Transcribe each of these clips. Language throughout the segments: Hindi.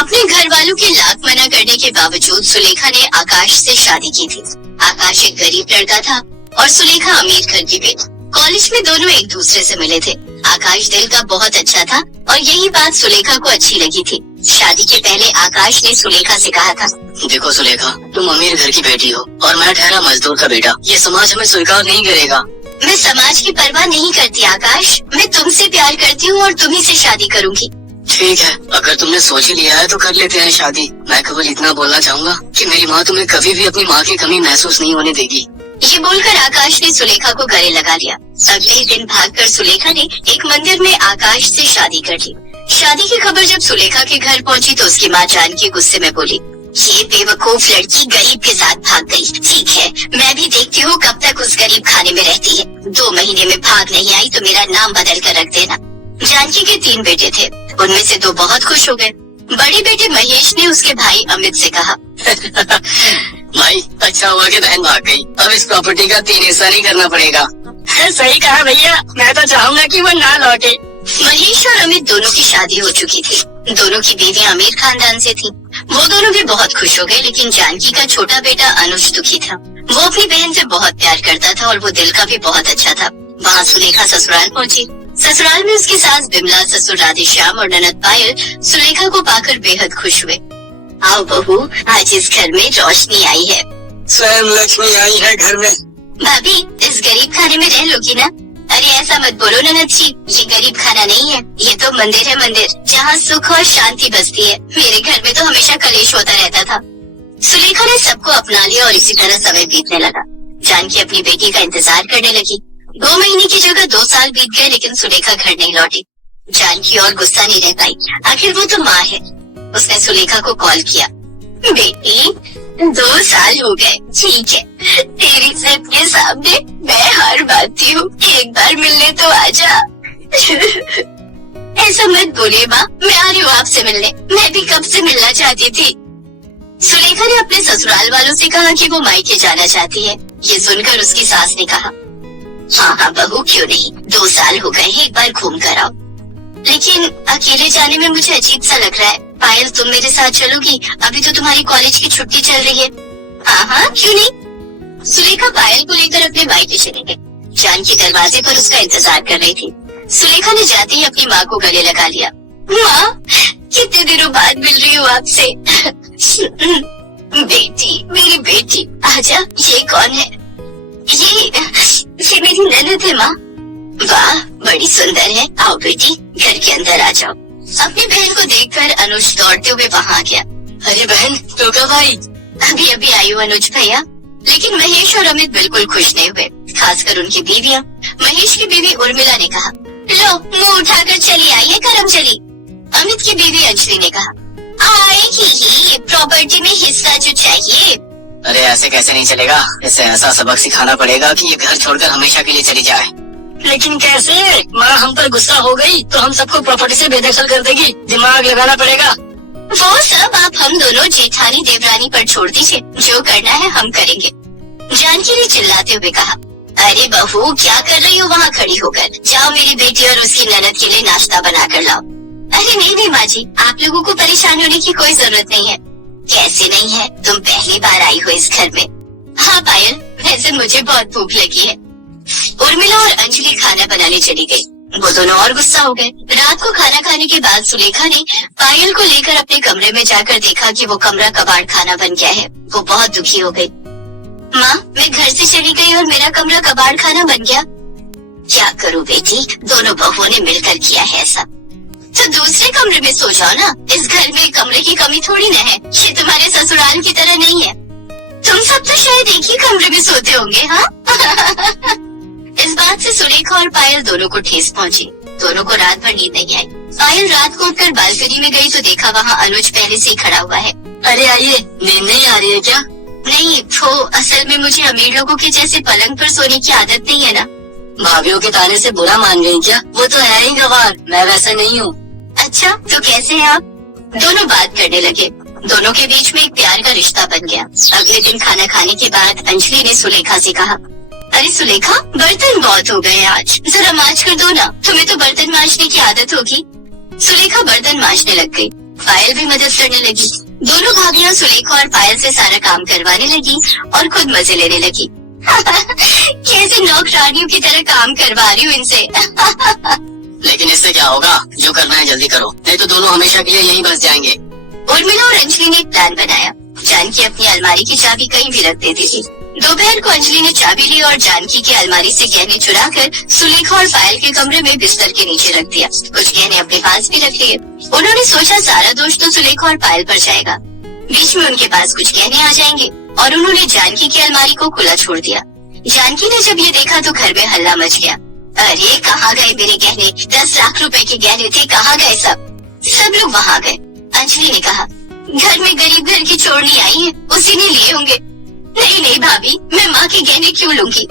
अपने घर वालों के लाख मना करने के बावजूद सुलेखा ने आकाश से शादी की थी। आकाश एक गरीब लड़का था और सुलेखा अमीर घर की बेटी। कॉलेज में दोनों एक दूसरे से मिले थे। आकाश दिल का बहुत अच्छा था और यही बात सुलेखा को अच्छी लगी थी। शादी के पहले आकाश ने सुलेखा से कहा था, देखो सुलेखा, तुम अमीर घर की बेटी हो और मैं ठहरा मजदूर का बेटा। ये समाज हमें स्वीकार नहीं करेगा। मैं समाज की परवाह नहीं करती आकाश, मैं तुमसे प्यार करती हूँ और तुम्ही से शादी करूँगी। ठीक है, अगर तुमने सोच ही लिया है तो कर लेते हैं शादी। मैं केवल इतना बोलना चाहूँगा कि मेरी माँ तुम्हें कभी भी अपनी माँ की कमी महसूस नहीं होने देगी। ये बोलकर आकाश ने सुलेखा को गले लगा लिया। अगले ही दिन भागकर सुलेखा ने एक मंदिर में आकाश से शादी कर ली। शादी की खबर जब सुलेखा के घर पहुंची तो उसकी माँ जानकी गुस्से में बोली, ये बेवकूफ लड़की गरीब के साथ भाग गई। ठीक है, मैं भी देखती हूँ कब तक उस गरीब खाने में रहती है। 2 महीने में भाग नहीं आई तो मेरा नाम बदल कर रख देना। जानकी के 3 बेटे थे, उनमें से 2 बहुत खुश हो गए। बड़े बेटे महेश ने उसके भाई अमित से कहा, भाई अच्छा हुआ कि बहन भाग गई। अब इस प्रॉपर्टी का 3 हिस्सा नहीं करना पड़ेगा। सही कहा भैया, मैं तो चाहूँगा कि वो ना लौटे। महेश और अमित दोनों की शादी हो चुकी थी। दोनों की बीवियां अमीर खानदान से थी। वो दोनों भी बहुत खुश हो गए, लेकिन जानकी का छोटा बेटा अनुज दुखी था। वो अपनी बहन से बहुत प्यार करता था और वो दिल का भी बहुत अच्छा था। वहाँ सुलेखा ससुराल पहुँची। ससुराल में उसकी सास बिमला, ससुर राधेश्याम और ननद पायल सुलेखा को पाकर बेहद खुश हुए। आओ बहू, आज इस घर में रोशनी आई है। स्वयं लक्ष्मी आई है घर में। भाभी, इस गरीब खाने में रह लोगी ना? अरे ऐसा मत बोलो ननद जी, ये गरीब खाना नहीं है, ये तो मंदिर है, मंदिर जहाँ सुख और शांति बसती है। मेरे घर में तो हमेशा कलेश होता रहता था। सुलेखा ने सबको अपना लिया और इसी तरह समय बीतने लगा। जानकी अपनी बेटी का इंतजार करने लगी। 2 महीने की जगह 2 साल बीत गए, लेकिन सुलेखा घर नहीं लौटी। जानकी और गुस्सा नहीं रह पाई, आखिर वो तो माँ है। उसने सुलेखा को कॉल किया, बेटी 2 साल हो गए, ठीक है, तेरी जिद के सामने मैं हार मानती हूँ, एक बार मिलने तो आजा। ऐसा मत बोलिए माँ, मैं आ रही हूँ आपसे मिलने, मैं भी कब से मिलना चाहती थी। सुलेखा ने अपने ससुराल वालों से कहा कि वो मायके जाना चाहती है। ये सुनकर उसकी सास ने कहा, हाँ हाँ बहू, क्यों नहीं, 2 साल हो गए हैं, एक बार घूम कर आओ। लेकिन अकेले जाने में मुझे अजीब सा लग रहा है। पायल, तुम मेरे साथ चलोगी? अभी तो तुम्हारी कॉलेज की छुट्टी चल रही है। हाँ हाँ, क्यों नहीं। सुलेखा पायल को लेकर अपने मायके चले गए। जानकी दरवाजे पर उसका इंतजार कर रही थी। सुलेखा ने जाते ही अपनी माँ को गले लगा लिया। माँ, कितने दिनों बाद मिल रही हूँ आपसे। बेटी, मेरी बेटी, आजा। ये कौन है? ये मेरी ननद है माँ। वाह, बड़ी सुंदर है। आओ बेटी, घर के अंदर आ जाओ। अपनी बहन को देखकर अनुज दौड़ते हुए वहाँ आ गया। अरे बहन, तो कब आई? अभी अभी आई हूँ अनुज भैया। लेकिन महेश और अमित बिल्कुल खुश नहीं हुए, खासकर उनकी बीवियाँ। महेश की बीवी उर्मिला ने कहा, लो मुँह उठाकर चली आई है करम चली। अमित की बीवी अंजलि ने कहा, आएगी ही, प्रॉपर्टी में हिस्सा जो चाहिए। अरे ऐसे कैसे नहीं चलेगा, इसे ऐसा सबक सिखाना पड़ेगा कि ये घर छोड़कर हमेशा के लिए चली जाए। लेकिन कैसे? माँ हम पर गुस्सा हो गई तो हम सबको प्रॉपर्टी से बेदखल कर देगी। दिमाग लगाना पड़ेगा। वो सब आप हम दोनों जेठानी देवरानी पर छोड़ दीजिए, जो करना है हम करेंगे। जानकी ने चिल्लाते हुए कहा, अरे बहू, क्या कर रही हो वहाँ खड़ी होकर? जाओ मेरी बेटी और उसकी ननद के लिए नाश्ता बना कर लाओ। अरे नहीं नहीं माँ जी, आप लोगों को परेशान होने की कोई जरूरत नहीं है। कैसे नहीं है, तुम पहली बार आई हो इस घर में। हाँ पायल, वैसे मुझे बहुत भूख लगी है। उर्मिला और अंजलि खाना बनाने चली गई। वो दोनों और गुस्सा हो गए। रात को खाना खाने के बाद सुलेखा ने पायल को लेकर अपने कमरे में जाकर देखा कि वो कमरा कबाड़ खाना बन गया है। वो बहुत दुखी हो गई। माँ, मैं घर से चली गई और मेरा कमरा कबाड़ खाना बन गया। क्या करूँ बेटी, दोनों बहुओं ने मिलकर किया है ऐसा। तो दूसरे कमरे में सो जाओ ना, इस घर में कमरे की कमी थोड़ी न है। ये तुम्हारे ससुराल की तरह नहीं है। तुम सब तो शायद एक ही कमरे में सोते होंगे, हाँ? इस बात से सुलेखा और पायल दोनों को ठेस पहुंची। दोनों को रात भर नींद नहीं आई। पायल रात को उठकर बालकनी में गई तो देखा वहाँ अनुज पहले से ही खड़ा हुआ है। अरे आइए, नींद नहीं आ रही है क्या? नहीं, वो असल में मुझे अमीर लोगों के जैसे पलंग पर सोने की आदत नहीं है ना। भाभीयों के ताने से बुरा मान गई क्या? वो तो है ही गवार, मैं वैसा नहीं हूँ। अच्छा, तो कैसे हैं आप? दोनों बात करने लगे। दोनों के बीच में एक प्यार का रिश्ता बन गया। अगले दिन खाना खाने के बाद अंजलि ने सुलेखा से कहा, अरे सुलेखा, बर्तन बहुत हो गए आज, जरा मांज कर दो ना, तुम्हें तो बर्तन मांजने की आदत होगी। सुलेखा बर्तन मांजने लग गई। पायल भी मदद करने लगी। दोनों भाभियां सुलेखा और पायल से सारा काम करवाने लगी और खुद मजे लेने लगी। कैसे नौकरानियों की तरह काम करवा रही हूँ इनसे। लेकिन इससे क्या होगा? जो करना है जल्दी करो, नहीं तो दोनों हमेशा के लिए यहीं बस जाएंगे। उर्मिला और अंजलि ने एक प्लान बनाया। जानकी अपनी अलमारी की चाबी कहीं भी रख देती थी। दोपहर को अंजलि ने चाबी ली और जानकी की अलमारी से गहने चुराकर सुलेखा और पायल के कमरे में बिस्तर के नीचे रख दिया। कुछ गहने अपने पास भी रख लिए। उन्होंने सोचा सारा दोष तो सुलेखा और पायल पर जाएगा, बीच में उनके पास कुछ गहने आ जाएंगे, और उन्होंने जानकी की अलमारी को खुला छोड़ दिया। जानकी ने जब ये देखा तो घर में हल्ला मच गया। अरे कहाँ गए मेरे गहने? 10 लाख रुपए के गहने थे, कहाँ गए सब? सब लोग वहाँ गए। अंजलि ने कहा, घर में गरीब घर की चोरनी आई है, उसी ने लिए होंगे। नहीं नहीं भाभी, मैं माँ के गहने क्यों लूंगी?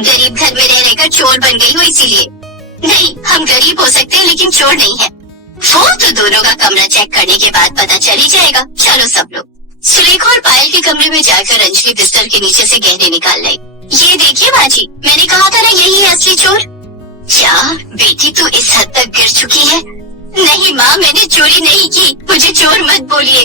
गरीब घर में रह रहकर चोर बन गई हो इसीलिए। नहीं, हम गरीब हो सकते हैं लेकिन चोर नहीं है। वो तो दोनों का कमरा चेक करने के बाद पता चल ही जाएगा। चलो सब लोग। सुलेखा और पायल के कमरे में जाकर अंजलि बिस्तर के नीचे से गहने निकाल लाई। ये देखिए माँ जी, मैंने कहा था ना यही है असली चोर। क्या बेटी तू इस हद तक गिर चुकी है? नहीं माँ, मैंने चोरी नहीं की, मुझे चोर मत बोलिए।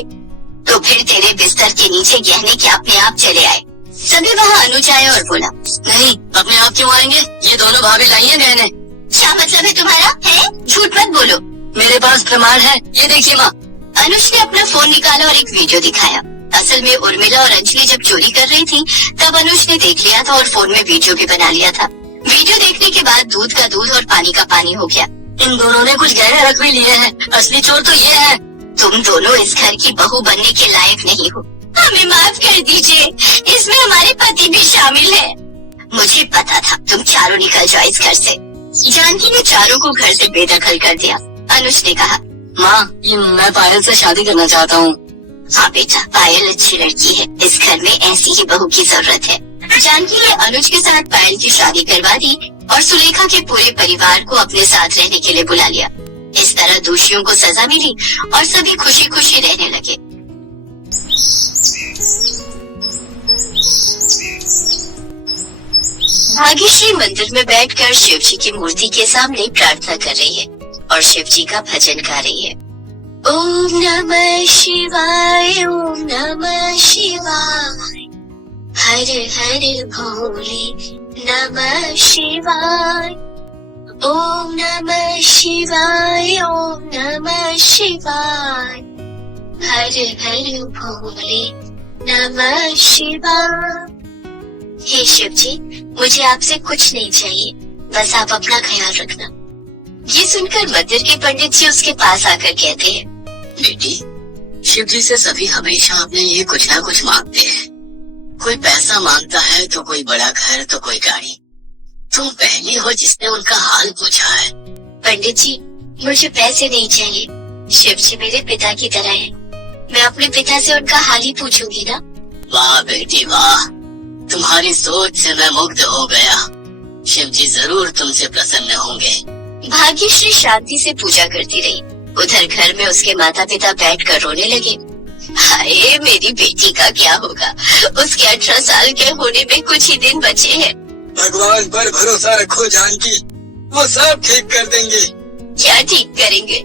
तो फिर तेरे बिस्तर के नीचे गहने क्या अपने आप चले आए? सभी वहाँ अनुज आया और बोला, नहीं, अपने आप क्यों आएंगे? ये दोनों भाभी लाई है गहने। क्या मतलब है तुम्हारा? है? झूठ मत बोलो। मेरे पास प्रमाण है, ये देखिए माँ। अनुज ने अपना फोन निकाला और एक वीडियो दिखाया। असल में उर्मिला और अंजलि जब चोरी कर रही थी तब अनुज ने देख लिया था और फोन में वीडियो भी बना लिया था। वीडियो देखने के बाद दूध का दूध और पानी का पानी हो गया। इन दोनों ने कुछ गहने रख भी लिए हैं, असली चोर तो ये है। तुम दोनों इस घर की बहू बनने के लायक नहीं हो, हमें माफ कर दीजिए, इसमें हमारे पति भी शामिल है। मुझे पता था, तुम चारों निकल जाओ इस घर से। जानकी ने चारों को घर से बेदखल कर दिया। अनुज ने कहा, माँ, ये मैं पायल से शादी करना चाहता हूँ। हाँ बेटा, पायल अच्छी लड़की है, इस घर में ऐसी ही बहू की जरूरत है। जानकी ने अनुज के साथ पायल की शादी करवा दी और सुलेखा के पूरे परिवार को अपने साथ रहने के लिए बुला लिया। इस तरह दोषियों को सजा मिली और सभी खुशी खुशी रहने लगे। भाग्यश्री मंदिर में बैठकर शिव जी की मूर्ति के सामने प्रार्थना कर रही है और शिव जी का भजन गा रही है। ओम नमः शिवाय, ओम नमः शिवाय, हर हर भोले नमः शिवाय। ओम नमः शिवाय, ओम नमः शिवाय, हर हर भोले नमः शिवाय। हे शिव जी, मुझे आपसे कुछ नहीं चाहिए, बस आप अपना ख्याल रखना। ये सुनकर मंदिर के पंडित जी उसके पास आकर कहते हैं, बेटी, शिव जी से सभी हमेशा अपने लिए कुछ ना कुछ मांगते हैं। कोई पैसा मांगता है तो कोई बड़ा घर तो कोई गाड़ी। तुम पहली हो जिसने उनका हाल पूछा है। पंडित जी, मुझे पैसे नहीं चाहिए, शिव जी मेरे पिता की तरह है, मैं अपने पिता से उनका हाल ही पूछूंगी ना। वाह बेटी वाह, तुम्हारी सोच से मैं मुग्ध हो गया। शिव जी जरूर तुमसे प्रसन्न होंगे। भाग्यश्री शांति से पूजा करती रही। उधर घर में उसके माता पिता बैठकर रोने लगे। हाय, मेरी बेटी का क्या होगा? उसके 18 साल के होने में कुछ ही दिन बचे हैं। भगवान पर भरोसा रखो जानकी, वो सब ठीक कर देंगे। क्या ठीक करेंगे?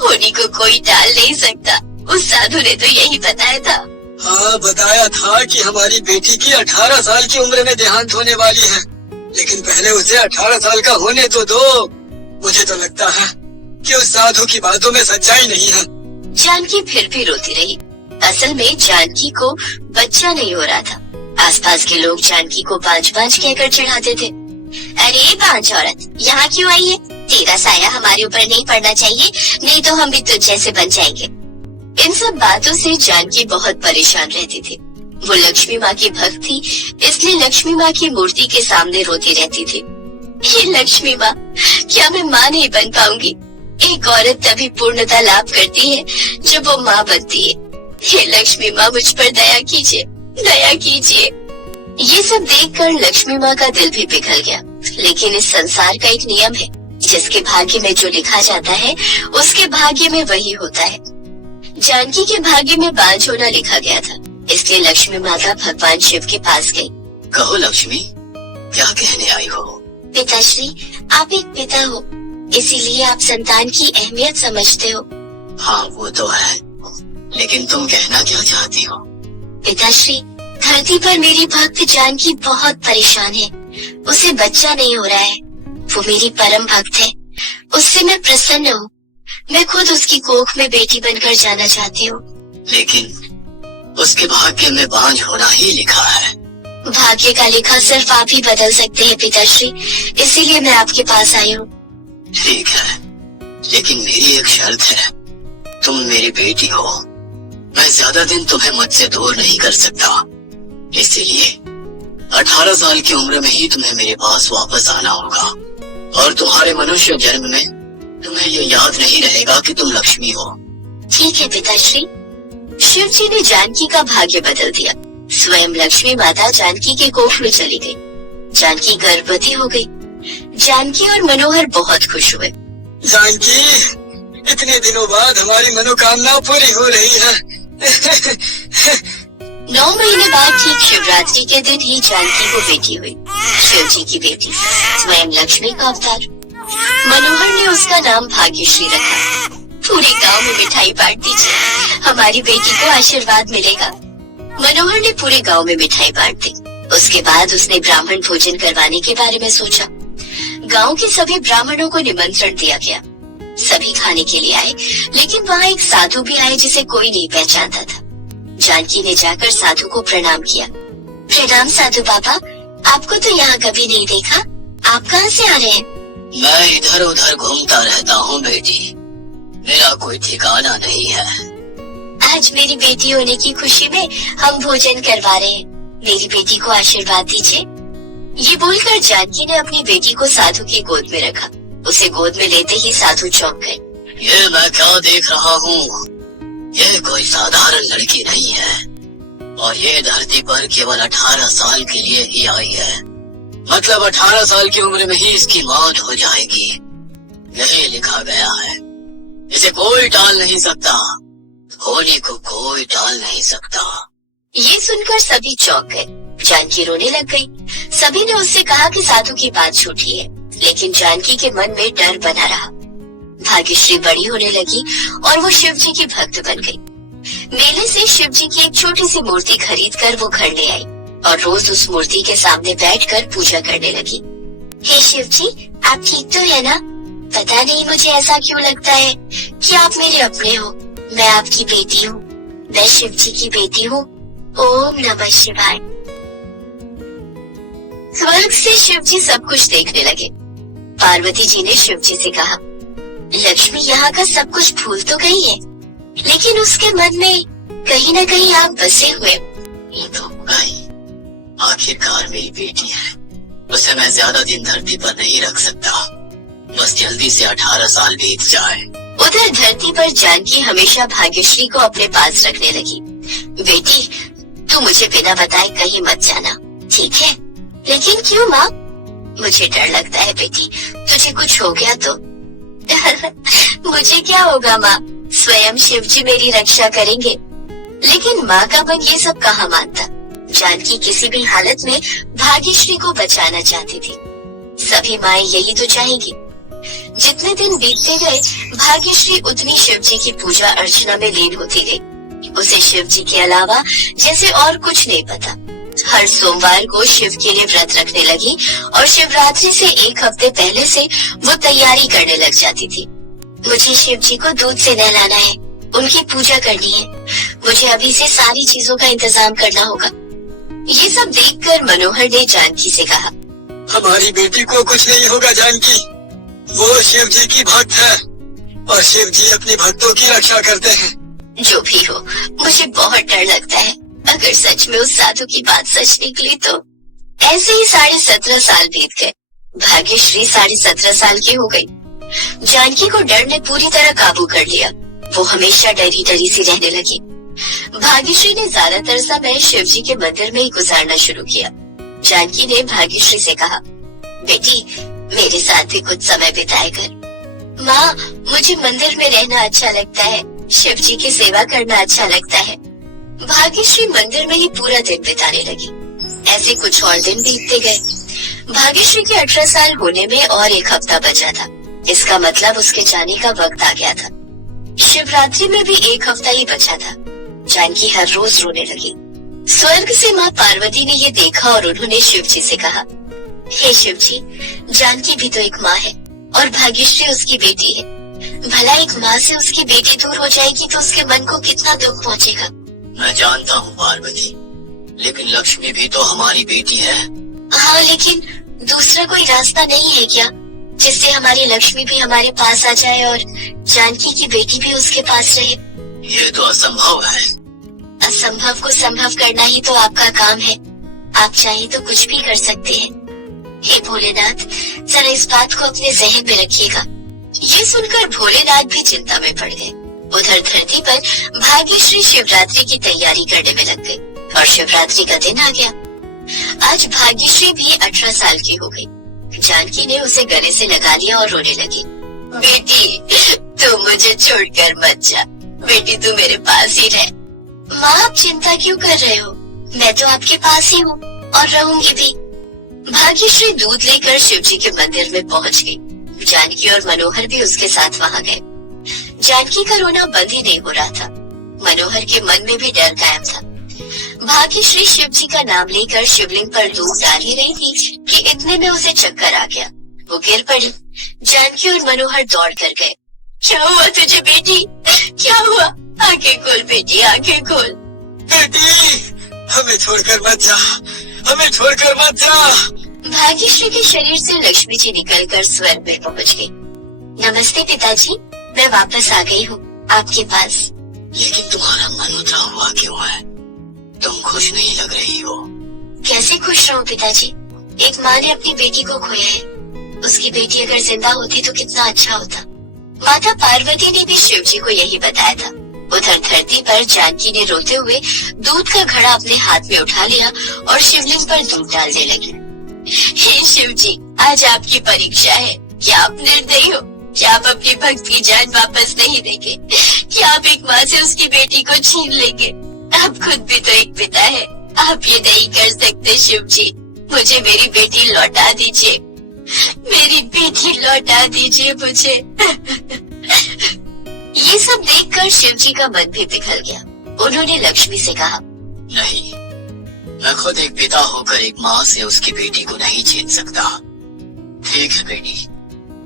होनी को कोई टाल नहीं सकता, उस साधु ने तो यही बताया था। हाँ, बताया था कि हमारी बेटी की 18 साल की उम्र में देहांत होने वाली है, लेकिन पहले उसे 18 साल का होने तो दो। मुझे तो लगता है कि उस साधु की बातों में सच्चाई नहीं है। जानकी फिर भी रोती रही। असल में जानकी को बच्चा नहीं हो रहा था। आसपास के लोग जानकी को पांच पांच कहकर चिढ़ाते थे। अरे पांच औरत, यहाँ क्यों आई है? तेरा साया हमारे ऊपर नहीं पड़ना चाहिए, नहीं तो हम भी तुझ जैसे बन जाएंगे। इन सब बातों से जानकी बहुत परेशान रहती थी। वो लक्ष्मी माँ की भक्त थी, इसलिए लक्ष्मी माँ की मूर्ति के सामने रोती रहती थी। हे लक्ष्मी माँ, क्या मैं माँ नहीं बन पाऊंगी? एक औरत तभी पूर्णता लाभ करती है जब वो माँ बनती है। हे लक्ष्मी माँ, मुझ पर दया कीजिए, दया कीजिए। ये सब देखकर लक्ष्मी माँ का दिल भी पिघल गया। लेकिन इस संसार का एक नियम है, जिसके भाग्य में जो लिखा जाता है उसके भाग्य में वही होता है। जानकी के भाग्य में बांझ होना लिखा गया था, इसलिए लक्ष्मी माता भगवान शिव के पास गई। कहो लक्ष्मी, क्या कहने आई हो? पिताश्री, आप एक पिता हो, इसीलिए आप संतान की अहमियत समझते हो। हाँ वो तो है, लेकिन तुम कहना क्या चाहती हो? पिताश्री, धरती पर मेरी भक्त जानकी बहुत परेशान है। उसे बच्चा नहीं हो रहा है। वो मेरी परम भक्त है। उससे मैं प्रसन्न हूँ। मैं खुद उसकी कोख में बेटी बनकर जाना चाहती हूँ। लेकिन उसके भाग्य में बांझ होना ही लिखा है। भाग्य का लिखा सिर्फ आप ही बदल सकते हैं पिताश्री, इसीलिए मैं आपके पास आई हूँ। ठीक है, लेकिन मेरी एक शर्त है। तुम मेरी बेटी हो। मैं ज्यादा दिन तुम्हें मुझसे दूर नहीं कर सकता, इसीलिए 18 साल की उम्र में ही तुम्हें मेरे पास वापस आना होगा। और तुम्हारे मनुष्य जन्म में तुम्हें ये याद नहीं रहेगा कि तुम लक्ष्मी हो। ठीक है पिताश्री। शिव जी ने जानकी का भाग्य बदल दिया। स्वयं लक्ष्मी माता जानकी के कोख में चली गई। जानकी गर्भवती हो गई। जानकी और मनोहर बहुत खुश हुए। जानकी, इतने दिनों बाद हमारी मनोकामना पूरी हो रही है। 9 महीने बाद ठीक शिवरात्रि के दिन ही जानकी को बेटी हुई। शिव जी की बेटी, स्वयं लक्ष्मी का अवतार। मनोहर ने उसका नाम भाग्यश्री रखा। पूरे गांव में मिठाई बांट दीजिए, हमारी बेटी को आशीर्वाद मिलेगा। मनोहर ने पूरे गांव में मिठाई बांट दी। उसके बाद उसने ब्राह्मण भोजन करवाने के बारे में सोचा। गांव के सभी ब्राह्मणों को निमंत्रण दिया गया। सभी खाने के लिए आए, लेकिन वहाँ एक साधु भी आए जिसे कोई नहीं पहचानता था। जानकी ने जाकर साधु को प्रणाम किया। प्रणाम साधु बाबा, आपको तो यहाँ कभी नहीं देखा। आप कहाँ से आ रहे हैं? मैं इधर उधर घूमता रहता हूँ बेटी, मेरा कोई ठिकाना नहीं है। आज मेरी बेटी होने की खुशी में हम भोजन करवा रहे हैं। मेरी बेटी को आशीर्वाद दीजिए। ये बोलकर जानकी ने अपनी बेटी को साधु की गोद में रखा। उसे गोद में लेते ही साधु चौंक गए। ये मैं क्या देख रहा हूँ? ये कोई साधारण लड़की नहीं है, और ये धरती पर केवल 18 साल के लिए ही आई है। मतलब 18 साल की उम्र में ही इसकी मौत हो जाएगी, यही लिखा गया है। इसे कोई टाल नहीं सकता, होने को कोई टाल नहीं सकता। ये सुनकर सभी चौंक गए। जानकी रोने लग गई। सभी ने उससे कहा कि साधु की बात झूठी है, लेकिन जानकी के मन में डर बना रहा। भाग्यश्री बड़ी होने लगी और वो शिव जी की भक्त बन गई। मेले से शिव जी की एक छोटी सी मूर्ति खरीदकर वो घर ले आई और रोज उस मूर्ति के सामने बैठकर पूजा करने लगी। हे शिव जी, आप ठीक तो है ना? पता नहीं मुझे ऐसा क्यों लगता है कि आप मेरे अपने हो। मैं आपकी बेटी हूँ। मैं शिव जी की बेटी हूँ। ओम नमः शिवाय। स्वर्ग से शिव जी सब कुछ देखने लगे। पार्वती जी ने शिव जी से कहा, लक्ष्मी यहाँ का सब कुछ भूल तो गई है, लेकिन उसके मन में कहीं न कहीं आप बसे हुए। ये तो गई, आखिरकार मेरी बेटी है। उसे मैं ज्यादा दिन धरती पर नहीं रख सकता। बस जल्दी से 18 साल बीत जाए। उधर धरती पर जानकी हमेशा भाग्यश्री को अपने पास रखने लगी। बेटी, तू मुझे बिना बताए कहीं मत जाना, ठीक है? लेकिन क्यों माँ? मुझे डर लगता है बेटी, तुझे कुछ हो गया तो। मुझे क्या होगा माँ, स्वयं शिव जी मेरी रक्षा करेंगे। लेकिन माँ का मन ये सब कहाँ मानता। जानकी किसी भी हालत में भाग्यश्री को बचाना चाहती थी। सभी माएं यही तो चाहेंगी। जितने दिन बीतते गए, भाग्यश्री उतनी शिव जी की पूजा अर्चना में लीन होती गई। उसे शिव जी के अलावा जैसे और कुछ नहीं पता। हर सोमवार को शिव के लिए व्रत रखने लगी और शिवरात्रि से 1 हफ्ते पहले से वो तैयारी करने लग जाती थी। मुझे शिव जी को दूध से नहलाना है, उनकी पूजा करनी है। मुझे अभी से सारी चीजों का इंतजाम करना होगा। ये सब देखकर मनोहर ने जानकी से कहा, हमारी बेटी को कुछ नहीं होगा जानकी। वो शिव जी की भक्त है और शिव जी अपने भक्तों की रक्षा करते हैं। जो भी हो, मुझे बहुत डर लगता है। अगर सच में उस साधु की बात सच निकली तो। ऐसे ही 17.5 साल बीत गए। भाग्यश्री 17.5 साल की हो गई। जानकी को डर ने पूरी तरह काबू कर लिया। वो हमेशा डरी डरी सी रहने लगी। भाग्यश्री ने ज्यादातर समय शिव जी के मंदिर में ही गुजारना शुरू किया। जानकी ने भाग्यश्री से कहा, बेटी, मेरे साथ भी कुछ समय बिताया कर। माँ, मुझे मंदिर में रहना अच्छा लगता है, शिव जी की सेवा करना अच्छा लगता है। भाग्यश्री मंदिर में ही पूरा दिन बिताने लगी। ऐसे कुछ और दिन बीतते गए। भाग्यश्री के 18 साल होने में और 1 हफ्ता बचा था। इसका मतलब उसके जाने का वक्त आ गया था। शिवरात्रि में भी एक हफ्ता ही बचा था। जानकी हर रोज रोने लगी। स्वर्ग से माँ पार्वती ने ये देखा और उन्होंने शिव जी से कहा, हे शिव जी, जानकी भी तो एक माँ है और भाग्यश्री उसकी बेटी है। भला एक माँ से उसकी बेटी दूर हो जाएगी तो उसके मन को कितना दुख पहुँचेगा। मैं जानता हूँ पार्वती, लेकिन लक्ष्मी भी तो हमारी बेटी है। हाँ, लेकिन दूसरा कोई रास्ता नहीं है क्या जिससे हमारी लक्ष्मी भी हमारे पास आ जाए और जानकी की बेटी भी उसके पास रहे? ये तो असंभव है। असंभव को संभव करना ही तो आपका काम है। आप चाहे तो कुछ भी कर सकते हैं। हे भोलेनाथ, जरा इस बात को अपने जहन में रखिएगा। ये सुनकर भोलेनाथ भी चिंता में पड़ गए। उधर धरती पर भाग्यश्री शिवरात्रि की तैयारी करने में लग गई और शिवरात्रि का दिन आ गया। आज भाग्यश्री भी 18 साल की हो गई। जानकी ने उसे गले से लगा लिया और रोने लगी। बेटी, तू मुझे छोड़कर मत जा। बेटी, तू मेरे पास ही रह। माँ, आप चिंता क्यों कर रहे हो? मैं तो आपके पास ही हूँ और रहूंगी भी। भाग्यश्री दूध लेकर शिव जी के मंदिर में पहुँच गई। जानकी और मनोहर भी उसके साथ वहाँ गए। जानकी का रोना बंद ही नहीं हो रहा था। मनोहर के मन में भी डर कायम था। भाग्यश्री शिव जी का नाम लेकर शिवलिंग पर दूध डाल ही रही थी कि इतने में उसे चक्कर आ गया। वो गिर पड़ी। जानकी और मनोहर दौड़ कर गए। क्या हुआ तुझे बेटी? क्या हुआ? आंखें खोल बेटी, आंखें खोल। बेटी, हमें छोड़कर मत जा, हमें छोड़कर मत जा। भाग्यश्री के शरीर से लक्ष्मी जी निकलकर स्वर्ग में पहुँच गई। नमस्ते पिताजी, मैं वापस आ गई हूँ आपके पास। लेकिन तुम्हारा मन उतरा हुआ क्यों है? तुम खुश नहीं लग रही हो। कैसे खुश रहूं पिताजी? एक माँ ने अपनी बेटी को खोया है। उसकी बेटी अगर जिंदा होती तो कितना अच्छा होता। माता पार्वती ने भी शिव जी को यही बताया था। उधर धरती पर जानकी ने रोते हुए दूध का घड़ा अपने हाथ में उठा लिया और शिवलिंग पर दूध डालने लगी। हे शिव जी, आज आपकी परीक्षा है। क्या आप निर्दयी हो? क्या आप अपनी भक्त की जान वापस नहीं देंगे? क्या आप एक माँ से उसकी बेटी को छीन लेंगे? आप खुद भी तो एक पिता है। आप ये नहीं कर सकते शिव जी। मुझे मेरी बेटी लौटा दीजिए। मेरी बेटी लौटा दीजिए मुझे। ये सब देखकर शिव जी का मन भी पिघल गया। उन्होंने लक्ष्मी से कहा, नहीं, मैं खुद एक पिता होकर एक माँ से उसकी बेटी को नहीं छीन सकता। ठीक है बेटी,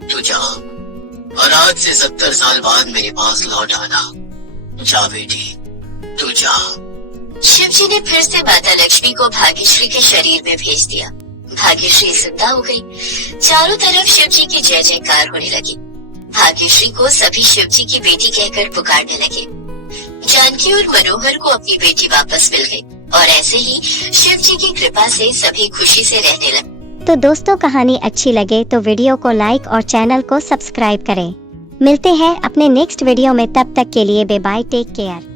तू जा और आज से 70 साल बाद मेरे पास लौट आना। जा बेटी, तू जा। शिव जी ने फिर से माता लक्ष्मी को भाग्यश्री के शरीर में भेज दिया। भाग्यश्री जिंदा हो गई। चारों तरफ शिव जी की जय जयकार होने लगी। भाग्यश्री को सभी शिव जी की बेटी कहकर पुकारने लगे। जानकी और मनोहर को अपनी बेटी वापस मिल गई और ऐसे ही शिव जी की कृपा से सभी खुशी से रहने लगे। तो दोस्तों, कहानी अच्छी लगे तो वीडियो को लाइक और चैनल को सब्सक्राइब करें। मिलते हैं अपने नेक्स्ट वीडियो में, तब तक के लिए बाय बाय, टेक केयर।